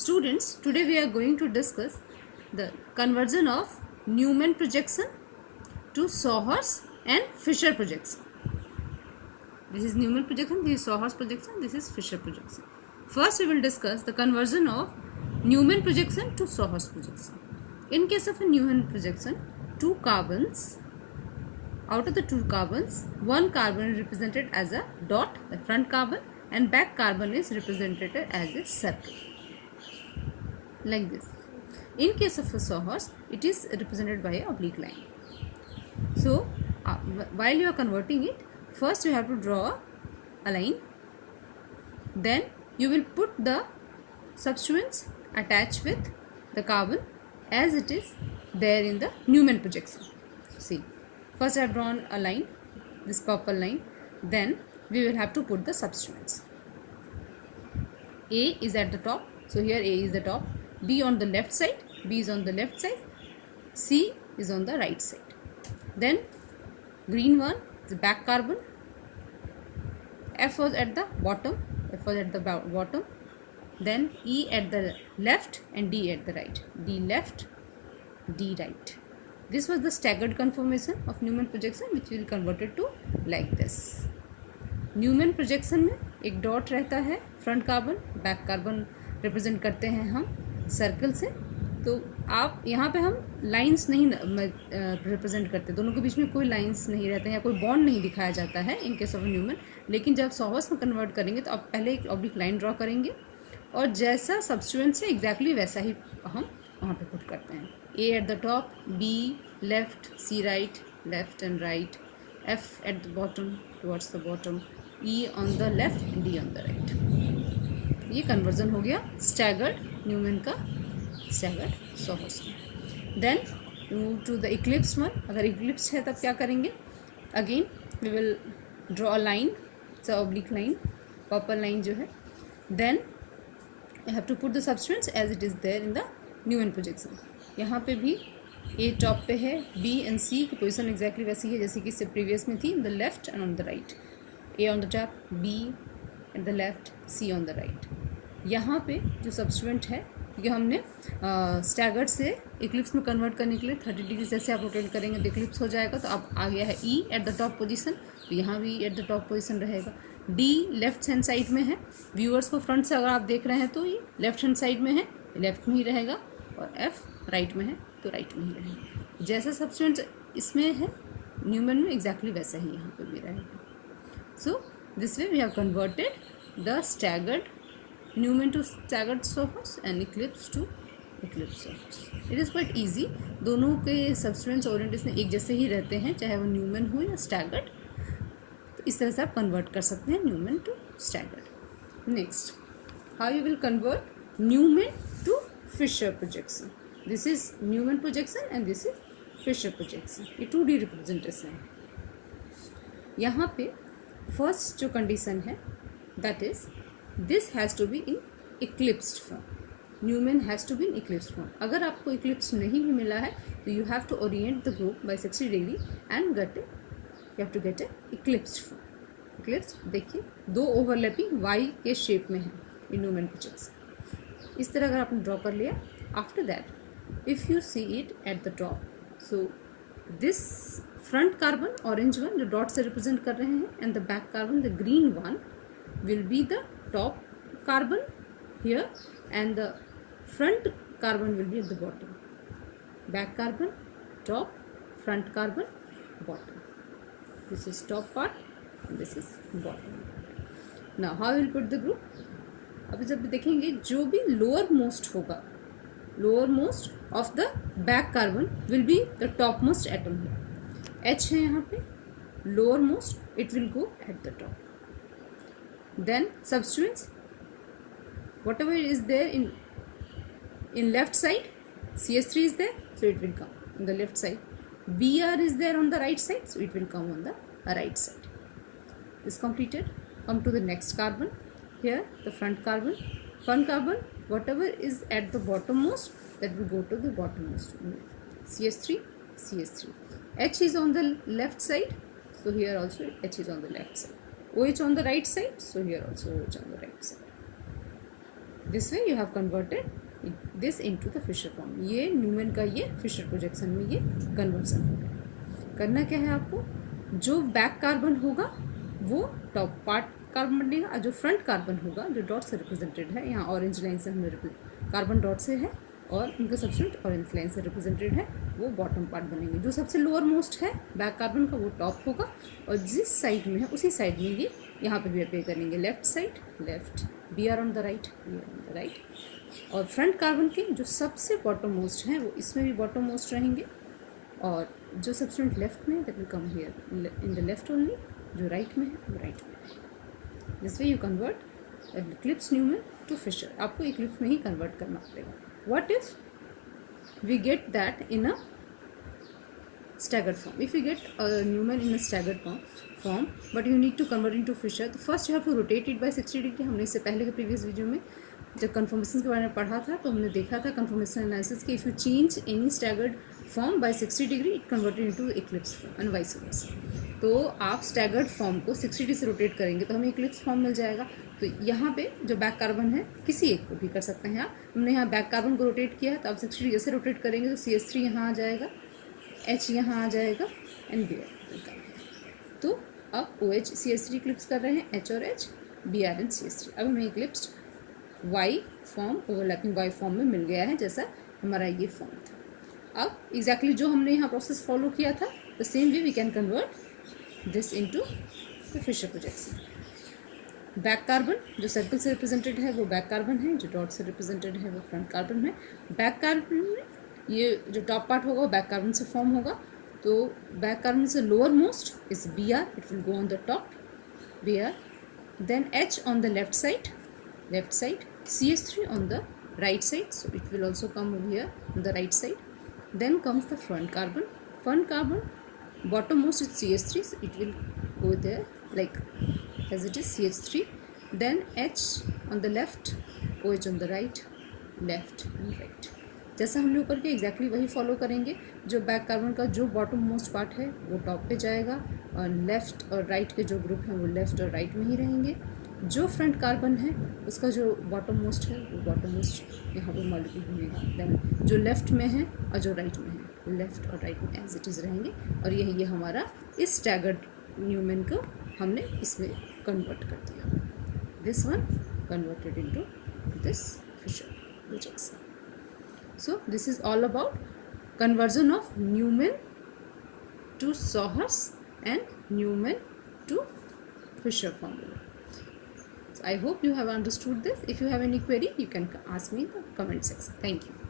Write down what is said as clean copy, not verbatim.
Students, today we are going to discuss the conversion of Newman projection to Sauer's and Fisher projection. This is Newman projection, this is Sauer's projection, this is Fisher projection. First we will discuss the conversion of Newman projection to Sauer's projection. In case of a Newman projection, two carbons, out of the two carbons, one carbon is represented as a dot, the front carbon, and back carbon is represented as a circle. Like this. In case of a Sauer's, it is represented by an oblique line. So, while you are converting it, first you have to draw a line. Then you will put the substituents attached with the carbon as it is there in the Newman projection. See, first I have drawn a line, this purple line. Then we will have to put the substituents. A is at the top, so here A is the top. B on the left side, B is on the left side, C is on the right side. Then green one is the back carbon, F was at the bottom, F was at the bottom, then E at the left and D at the right, D left, D right. This was the staggered conformation of Newman projection which will convert it to like this. Newman projection में एक dot रहता है front carbon, back carbon represent करते हैं हम circle से. तो आप यहाँ पे हम लाइंस नहीं रिप्रेजेंट करते, दोनों के बीच में कोई लाइंस नहीं रहते हैं या कोई बॉन्ड नहीं दिखाया जाता है इन केस ऑफ न्यूमैन. लेकिन जब सॉवर्स में कन्वर्ट करेंगे तो आप पहले एक ऑब्लिक लाइन ड्रॉ करेंगे और जैसा सब्स्टिट्यूएंट है एग्जैक्टली वैसा ही हम वहाँ पे पुट करते हैं. A at the top, B left, C right, left and right, F at the bottom towards the bottom, E on the left and D on the right. ये कन्वर्जन हो गया स्टैगर्ड न्यूमैन का staggered sawhorse में. Then move to the eclipse one. अगर eclipse है तब क्या करेंगे? Again we will draw a line, it's a oblique line, purple line जो है. Then you have to put the substituents as it is there in the Newman projection. यहाँ पे भी ए टॉप पे है, बी एंड सी की पोजिशन एग्जैक्टली वैसी है जैसे कि इससे प्रीवियस में थी, इन the left and on the right. A on the top, B at the left, C on the right. यहाँ पे जो सब्स्टिट्यूएंट है, क्योंकि हमने स्टैगर्ड से इक्लिप्स में कन्वर्ट करने के लिए 30 डिग्री जैसे आप रोटेट करेंगे तो इक्लिप्स हो जाएगा. तो अब आ गया है E eight the top position, तो यहाँ भी एट द टॉप पोजीशन रहेगा. D लेफ्ट हैंड साइड में है, व्यूअर्स को फ्रंट से अगर आप देख रहे हैं तो ये लेफ्ट हैंड साइड में है, लेफ्ट में ही रहेगा. और F राइट में है तो राइट में ही रहेगा. जैसा सब्स्टिट्यूएंट इसमें है न्यूमैन में एग्जैक्टली वैसा ही यहाँ पर भी रहेगा. So this way we have converted the staggered Newman to staggered Sauer's and eclipse to eclipse Sauer's. It is quite easy. दोनों के substituents orientation एक जैसे ही रहते हैं चाहे वो न्यूमैन हो या स्टैगर्ड. तो इस तरह से आप कन्वर्ट कर सकते हैं Newman to staggered. Next, how you will convert Newman to Fischer projection. This is Newman projection and this is Fischer projection. ये 2D रिप्रेजेंटेशन है. यहाँ पे फर्स्ट जो कंडीशन है that is this has to be in eclipsed form. Newman has to be in eclipsed form. अगर आपको eclipse नहीं भी मिला है तो you have to orient the group by 60 degree and get you have to get a eclipsed form. Eclipse देखिए दो overlapping Y के शेप में है इन न्यूमैन प्रोजेक्शन. इस तरह अगर आपने ड्रॉ कर लिया, after that if you see it at the top, so this front carbon orange one जो डॉट से रिप्रेजेंट कर रहे हैं and the back carbon the green one will be the top carbon here and the front carbon will B eight the bottom. Back carbon top, front carbon bottom. This is top part, this is bottom. Now how will put the group. अब जब देखेंगे जो भी lower most होगा, lower most of the back carbon will be the top most atom here. H है यहाँ पे, lower most it will go at the top. Then substituents whatever is there in left side, CH3 is there so it will come on the left side. Br is there on the right side so it will come on the right side. This completed. Come to the next carbon. Here the front carbon whatever is at the bottommost that will go to the bottommost. CH3. H is on the left side, so here also H is on the left side. OH on the right side, so here also OH on the right side. This way you have converted this into the Fischer form. ये Newman का ये Fisher projection में ये conversion हो गया। करना क्या है आपको, जो बैक कार्बन होगा वो टॉप पार्ट कार्बन बनेगा, और जो फ्रंट कार्बन होगा जो डॉट से रिप्रेजेंटेड है, यहाँ ऑरेंज लाइन से हमने कार्बन डॉट से है और उनका सब्सटेंट ऑरेंज लाइन से रिप्रेजेंटेड है, वो बॉटम पार्ट बनेंगे। जो सबसे लोअर मोस्ट है बैक कार्बन का वो टॉप होगा, और जिस साइड में है उसी साइड में ये यहाँ पे भी अपेयर करेंगे, left side left, B R on the right, B R on the right. और फ्रंट कार्बन के जो सबसे बॉटम मोस्ट हैं वो इसमें भी बॉटम मोस्ट रहेंगे, और जो सब्सटेंट लेफ्ट में that will come here in the left only, जो राइट में है वो राइट में है। This way you convert eclipse Newman to Fischer. आपको इक्लिप्स में ही कन्वर्ट करना पड़ेगा। What if we get that in a staggered form? If you get a Newman in a staggered form but you need to convert into Fisher, तो first you have to rotate it by 60 degree। हमने इससे पहले के previous video में जब conformation के बारे में पढ़ा था तो हमने देखा था कन्फर्मेशन एनालिसिस कि if you change any staggered form by 60 degree it converted into Eclipse form and vice versa. तो आप स्टैगर्ड फॉर्म को 60 डिग्री से रोटेट करेंगे तो हमें इक्लिप्स फॉर्म मिल जाएगा। तो यहाँ पे जो बैक कार्बन है किसी एक को भी कर सकते हैं आप। हमने यहाँ बैक कार्बन को रोटेट किया है तो आप 60 डिग्री से रोटेट करेंगे तो CH3 यहाँ आ जाएगा, H यहाँ आ जाएगा एंड Br। तो अब OH CH3 क्लिप्स कर रहे हैं, H और H, Br एंड CH3। अब हमें clips Y form overlapping Y form में मिल गया है जैसा हमारा ये फॉर्म था। अब एग्जैक्टली जो हमने यहाँ प्रोसेस फॉलो किया था the same way we can convert this into the Fischer projection. Back carbon जो सर्कल से रिप्रेजेंटेड है वो बैक कार्बन है, जो डॉट से रिप्रेजेंटेड है वो फ्रंट कार्बन है। बैक कार्बन में ये जो टॉप पार्ट होगा वो बैक कार्बन से फॉर्म होगा, तो बैक कार्बन से lower most is Br, it will go on the top Br, then H on the left side, CH3 on the right side, so it will also come over here on the right side. Then comes the front carbon, bottommost is CH3, so it will go there like as it is CH3, then H on the left, OH on the right, left and right। जैसा हमने ऊपर के exactly वही follow करेंगे। जो back carbon का जो bottom most part है वो टॉप पे जाएगा, और लेफ़्ट और राइट के जो ग्रुप हैं वो लेफ़्ट और राइट में ही रहेंगे। जो फ्रंट कार्बन है उसका जो बॉटम मोस्ट है वो बॉटम मोस्ट यहाँ पर मॉलिक्यूल घूमेगा। देन जो लेफ़्ट में है और जो राइट में है वो लेफ़्ट और राइट में एज इट इज़ रहेंगे, और यही ये हमारा इस स्टैगर्ड न्यूमैन को हमने इसमें कन्वर्ट कर दिया। This one converted into this Fischer projection. So this is all about conversion of Newman to Sauer's and Newman to Fisher formula. So I hope you have understood this. If you have any query, you can ask me in the comment section. Thank you.